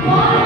Glória.